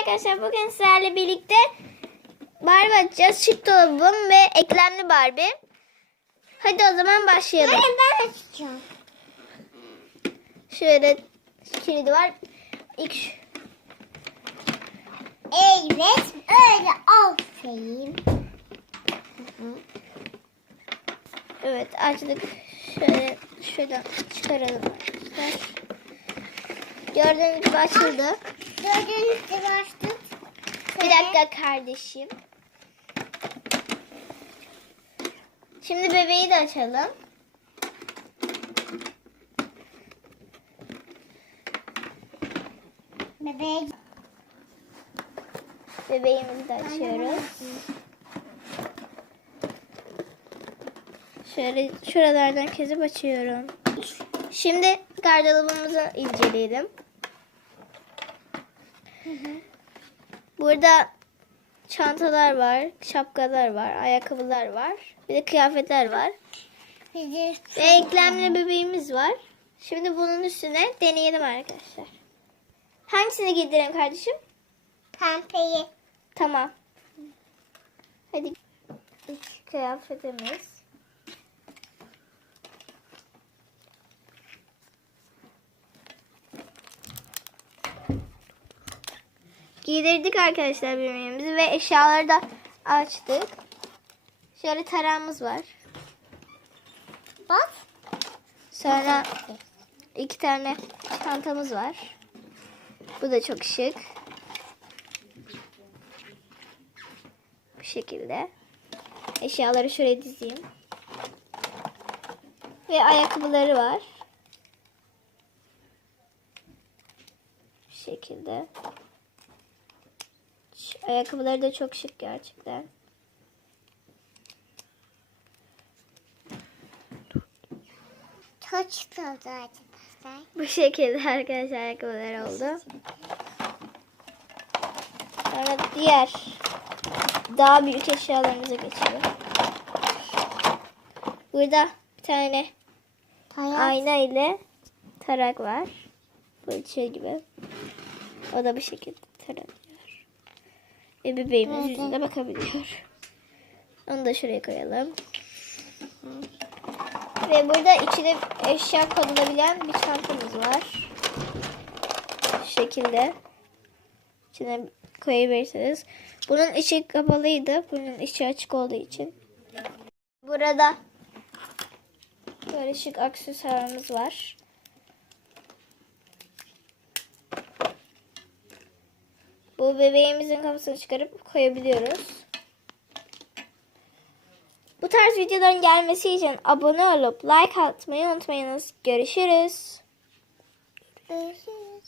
arkadaşlar bugün sizlerle birlikte Barbie açacağız. Şık dolabım ve eklemli Barbie. Hadi o zaman başlayalım. ben açacağım. Şöyle kilidi var. İlk Evet öyle aferin. Evet açtık. Şöyle şuradan çıkaralım. Gördüğünüz gibi açıldı. Açtık. Bir dakika kardeşim. Şimdi bebeği de açalım. Bebeğe Bebeğimizi de açıyoruz. Şöyle şuralardan kesip açıyorum. Şimdi gardırobumuzu inceleyelim. Burada çantalar var, şapkalar var, ayakkabılar var. Bir de kıyafetler var. Ve eklemli bebeğimiz var. Şimdi bunun üstüne deneyelim arkadaşlar. Hangisini giydireyim kardeşim? pembeyi Tamam. Hadi. İlk kıyafetimiz. Giydirdik arkadaşlar bebeğimizi ve eşyaları da açtık. Şöyle tarağımız var. bak. Sonra iki tane çantamız var. Bu da çok şık. Bu şekilde. Eşyaları şöyle dizeyim. Ve ayakkabıları var. Bu şekilde. Ayakkabıları da çok şık gerçekten. Çok çıktı arkadaşlar. Bu şekilde arkadaşlar ayakkabılar oldu. Sonra diğer daha büyük eşyalarımıza geçelim. Burada bir tane Tayak. ayna ile tarak var. Fırça gibi. O da bu şekilde taranıyor. Bebeğimiz yüzüne bakabiliyor. Onu da şuraya koyalım. Ve burada içine eşya konulabilen bir çantamız var. Şu şekilde. İçine koyabilirsiniz. Bunun içi kapalıydı. Bunun içi açık olduğu için. Burada böyle şık aksesuarımız var. Bu bebeğimizin kafasını çıkarıp koyabiliyoruz. Bu tarz videoların gelmesi için abone olup like atmayı unutmayınız. Görüşürüz. Görüşürüz.